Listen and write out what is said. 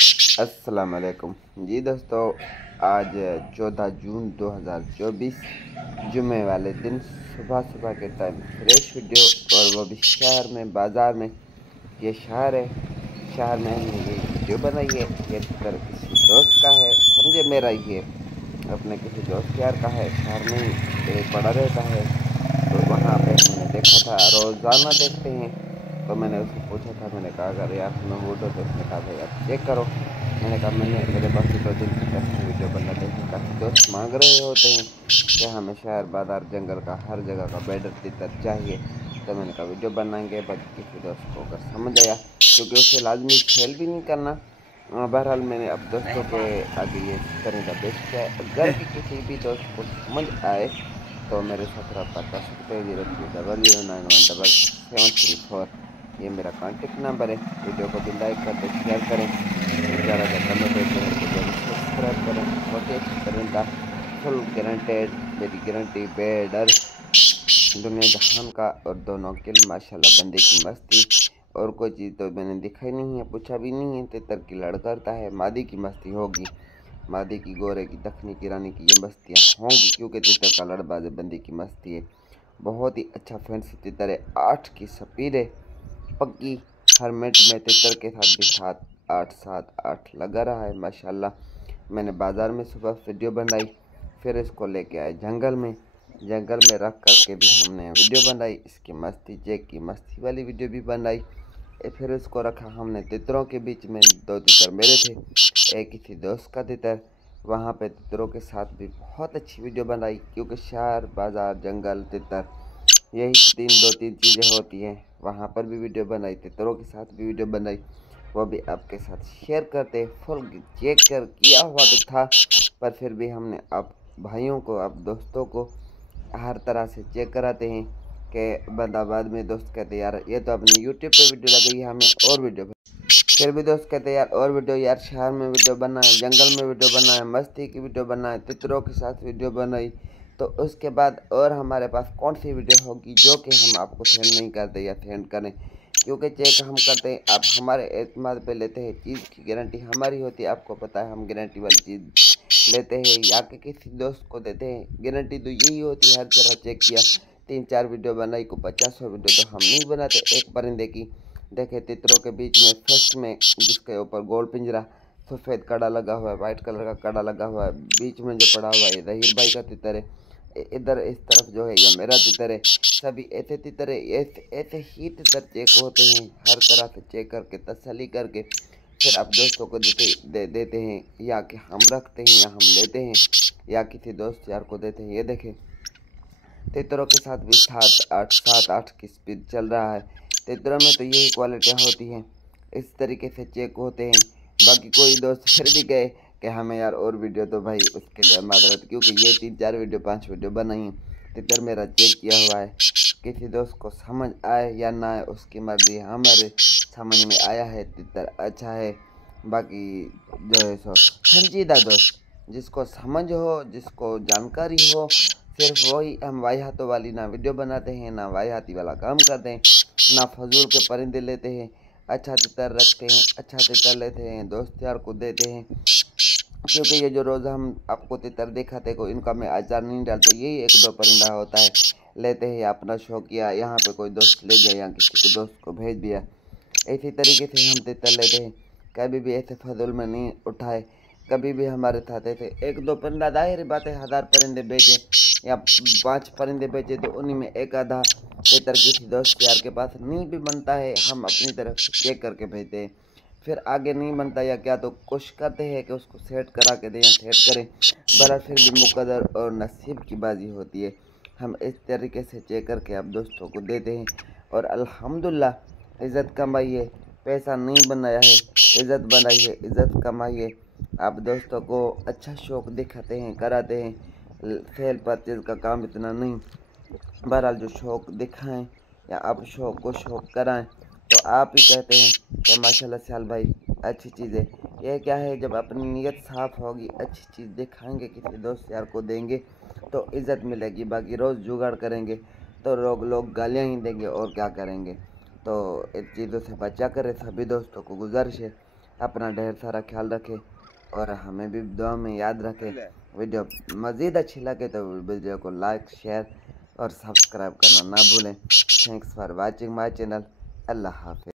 अस्सलाम वालेकुम जी दोस्तों, आज 14 जून 2024 जुमे वाले दिन सुबह सुबह के टाइम फ्रेश वीडियो, और वो भी शहर में, बाज़ार में। ये शहर है, शहर में हमने ये वीडियो बनाई है। ये चित्र किसी दोस्त का है, समझे मेरा ही है, अपने किसी दोस्त यार का है। शहर में ही पड़ा रहता है, तो वहाँ पे हमने देखा था, रोज़ाना देखते हैं। तो मैंने उससे पूछा था, मैंने कहा अगर यार तुम्हें मूड हो तो उसने कहा भाई आप चेक करो। मैंने कहा मेरे पास 2 दिन से कैसे वीडियो बनाते हैं। काफ़ी दोस्त मांग रहे होते हैं कि हमें शहर, बाजार, जंगल का, हर जगह का बेडर तितर चाहिए। तो मैंने कहा वीडियो बनाएंगे, बाकी किसी दोस्त को अगर समझ आया, क्योंकि उसे लाजमी फेल भी नहीं करना। बहरहाल मैंने अब दोस्तों के आगे ये करने का पेश किया है। अगर किसी भी दोस्त को समझ आए तो मेरे साथ रब्ता कर सकते हैं। 0300917734, ये मेरा कॉन्टेक्ट नंबर है। वीडियो को भी लाइक कर दें, शेयर करें, ज़्यादा कमेंट करें, वीडियो को सब्सक्राइब करें। बहुत ही अच्छी परिंदा, फुल गारंटेड, मेरी गारंटी, बेडर दुनिया जहान का, और 2 नौकिल माशाल्लाह, बंदे की मस्ती। और कोई चीज़ तो मैंने दिखाई नहीं है, पूछा भी नहीं है। तितर की लड़ करता है, मादी की मस्ती होगी, मादी की, गोरे की, दखनी की, रानी की, ये मस्तियाँ होंगी, क्योंकि तितर का लड़बाज बंदी की मस्ती है। बहुत ही अच्छा फैंसी तितर है, 8 की स्पीड है पक्की। हर मिनट में तितर के साथ भी 7 8 लगा रहा है माशाल्लाह। मैंने बाज़ार में सुबह वीडियो बनाई, फिर इसको लेके आए जंगल में, जंगल में रख करके भी हमने वीडियो बनाई। इसकी मस्ती चेक की, मस्ती वाली वीडियो भी बनाई। फिर इसको रखा हमने तितरों के बीच में। 2 तितर मेरे थे, एक किसी दोस्त का तितर। वहाँ पे तितरों के साथ भी बहुत अच्छी वीडियो बनाई, क्योंकि शहर, बाज़ार, जंगल, तितर, यही 3 चीज़ें होती हैं। वहाँ पर भी वीडियो बनाई, तितरों के साथ भी वीडियो बनाई, वो भी आपके साथ शेयर करते। फुल चेक कर किया हुआ तो था, पर फिर भी हमने आप भाइयों को, आप दोस्तों को हर तरह से चेक कराते हैं कि बंदा बाद में दोस्त कहते यार ये तो अपने यूट्यूब पे वीडियो लगाई है, हमें और वीडियो। फिर भी दोस्त कहते यार और वीडियो, यार शहर में वीडियो बनाए, जंगल में वीडियो बनाए, मस्ती की वीडियो बनाए, तितरों के साथ वीडियो बनाई। तो उसके बाद और हमारे पास कौन सी वीडियो होगी जो कि हम आपको सेंड नहीं करते या सेंड करें, क्योंकि चेक हम करते हैं, आप हमारे एतमाद पे लेते हैं। चीज़ की गारंटी हमारी होती है, आपको पता है, हम गारंटी वाली चीज़ लेते हैं या कि किसी दोस्त को देते हैं। गारंटी तो यही होती है, हर तरह चेक किया, 3 4 वीडियो बनाई को 50 वीडियो तो हम नहीं बनाते। एक परिंदे की देखे, तितरों के बीच में फर्स्ट में, जिसके ऊपर गोल पिंजरा, सफ़ेद कड़ा लगा हुआ है, वाइट कलर का कड़ा लगा हुआ है, बीच में जो पड़ा हुआ है रहीर भाई का तितर है। इधर इस तरफ जो है ये मेरा तितर है। सभी ऐसे तितर है, ऐसे ही तितर चेक होते हैं, हर तरह से चेक करके, तसल्ली करके फिर आप दोस्तों को देते हैं, या कि हम रखते हैं, या हम लेते हैं, या किसी दोस्त यार को देते हैं। ये देखें, तितरों के साथ भी 7 8 की स्पीड चल रहा है। तितरों में तो यही क्वालिटियाँ होती हैं, इस तरीके से चेक होते हैं। बाकी कोई दोस्त फिर भी कहे कि हमें यार और वीडियो, तो भाई उसके लिए माजरत, क्योंकि ये 3 4 वीडियो 5 वीडियो बनाई हैं। तितर मेरा चेक किया हुआ है। किसी दोस्त को समझ आए या ना आए उसकी मर्जी, हमारे समझ में आया है, तितर अच्छा है। बाकी जो है सो संजीदा दोस्त, जिसको समझ हो, जिसको जानकारी हो, सिर्फ वही हम वाहियातों वाली ना वीडियो बनाते हैं, ना वाहियाती वाला काम करते हैं, ना फजूल के परिंदे लेते हैं। अच्छा तितर रखते हैं, अच्छा तितर लेते हैं, दोस्त यार को देते हैं। क्योंकि ये जो रोज़ हम आपको तितर दिखाते को, इनका मैं आचार नहीं डालता, यही 1 2 परिंदा होता है, लेते हैं अपना शौक, या यहाँ पे कोई दोस्त ले गया या किसी के दोस्त को भेज दिया। इसी तरीके से हम तितर लेते हैं, कभी भी ऐसे फजूल में नहीं उठाए। कभी भी हमारे साथ ऐसे 1 2 परिंदा, जाहिर बात है, 1000 परिंदे बेचे या 5 परिंदे बेचे तो उन्हीं में एक आधा तितर किसी दोस्त यार के पास नहीं भी बनता है, हम अपनी तरफ से चेक करके भेजते हैं। फिर आगे नहीं बनता या क्या, तो कोशिश करते हैं कि उसको सेट करा के दें या सेट करें, बड़ा फिर भी मुकद्दर और नसीब की बाजी होती है। हम इस तरीके से चेक करके आप दोस्तों को देते हैं, और अल्हम्दुलिल्लाह इज़्ज़त कमाई है, पैसा नहीं बनाया है, इज़्ज़त बनाई है, इज़्ज़त कमाई है। आप दोस्तों को अच्छा शौक़ दिखाते हैं, कराते हैं। सेल परचेज का काम इतना नहीं, बहरहाल जो शौक़ दिखाएं या आप शौक़ को शौक़ कराएं, तो आप ही कहते हैं कि माशाल्लाह सयाल भाई अच्छी चीज़ है। यह क्या है, जब अपनी नीयत साफ़ होगी, अच्छी चीज़ दिखाएंगे, किसी दोस्त यार को देंगे तो इज़्ज़त मिलेगी। बाकी रोज़ जुगाड़ करेंगे तो लोग गालियाँ ही देंगे, और क्या करेंगे। तो इन चीज़ों से बचा करें, सभी दोस्तों को गुजारिश है। अपना ढेर सारा ख्याल रखें और हमें भी दुआ में याद रखें। वीडियो मज़ीद अच्छी लगे तो वीडियो को लाइक, शेयर और सब्सक्राइब करना ना भूलें। Thanks for watching my channel. Allah हाफ़िज़।